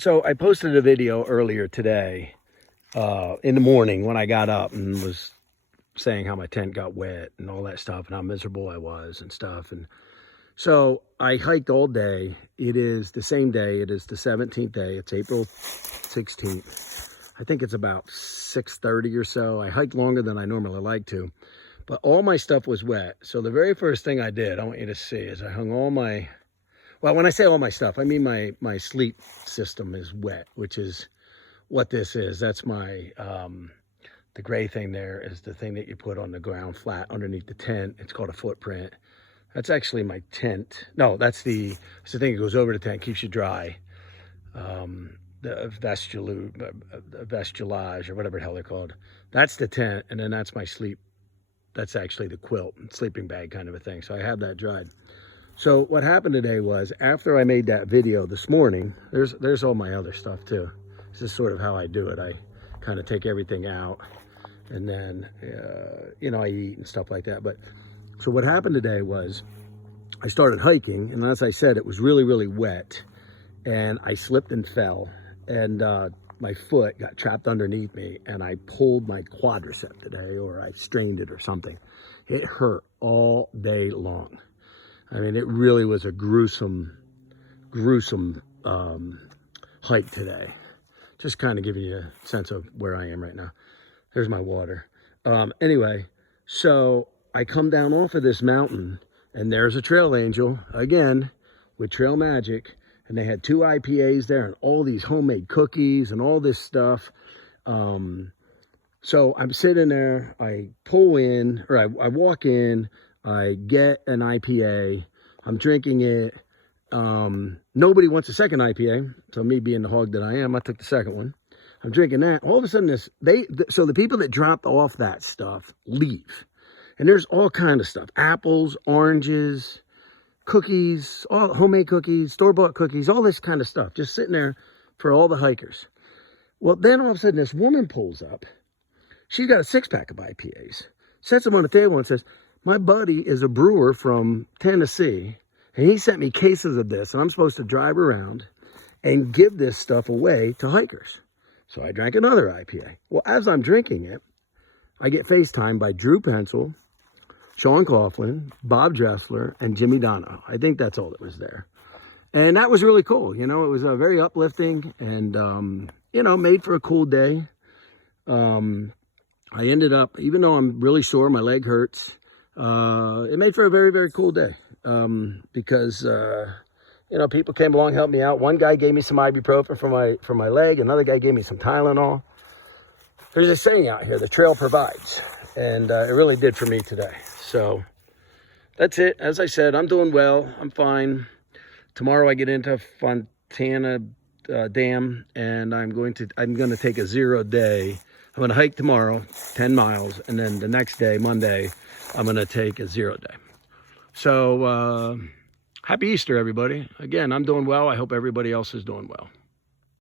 So I posted a video earlier today in the morning when I got up and was saying how my tent got wet and all that stuff and how miserable I was and stuff. And so I hiked all day. It is the same day. It is the 17th day. It's April 16th. I think it's about 6:30 or so. I hiked longer than I normally like to, but all my stuff was wet. So the very first thing I did, I want you to see, is I hung all my, well, when I say all my stuff, I mean my sleep system is wet, which is what this is. That's my, the gray thing there is the thing that you put on the ground flat underneath the tent. It's called a footprint. That's actually my tent. No, that's the thing that goes over the tent, keeps you dry. The vestulage or whatever the hell they're called. That's the tent, and then that's my sleep. That's actually the quilt, sleeping bag kind of a thing. So I have that dried. So what happened today was, after I made that video this morning, there's all my other stuff too. This is sort of how I do it. I kind of take everything out, and then you know, I eat and stuff like that. But so what happened today was, I started hiking, and as I said, it was really, really wet, and I slipped and fell, and my foot got trapped underneath me, and I pulled my quadricep today, or I strained it or something. It hurt all day long. I mean, it really was a gruesome hike today. Just kind of giving you a sense of where I am right now. There's my water. Anyway, so I come down off of this mountain, and there's a trail angel again with Trail Magic, and they had 2 IPAs there and all these homemade cookies and all this stuff. So I'm sitting there, I pull in, or I walk in, I get an IPA, I'm drinking it. Nobody wants a second IPA, so me being the hog that I am, I took the second one. I'm drinking that. All of a sudden, so the people that dropped off that stuff leave. And there's all kind of stuff: apples, oranges, cookies, all homemade cookies, store-bought cookies, all this kind of stuff, just sitting there for all the hikers. Well, then all of a sudden, this woman pulls up. She's got a 6-pack of IPAs, sets them on the table and says, "My buddy is a brewer from Tennessee, and he sent me cases of this, and I'm supposed to drive around and give this stuff away to hikers." So I drank another IPA. Well, as I'm drinking it, I get FaceTimed by Drew Pencil, Sean Coughlin, Bob Dressler, and Jimmy Dono. I think that's all that was there. And that was really cool. You know, it was very uplifting and, you know, made for a cool day. I ended up, even though I'm really sore, my leg hurts, it made for a very, very cool day. Because, you know, people came along, helped me out. One guy gave me some ibuprofen for my leg. Another guy gave me some Tylenol. There's a saying out here, the trail provides. And it really did for me today. So that's it. As I said, I'm doing well. I'm fine. Tomorrow I get into Fontana Dam, and I'm going to take a 0 day. I'm going to hike tomorrow, 10 miles, and then the next day, Monday, I'm going to take a 0 day. So happy Easter, everybody. Again, I'm doing well. I hope everybody else is doing well.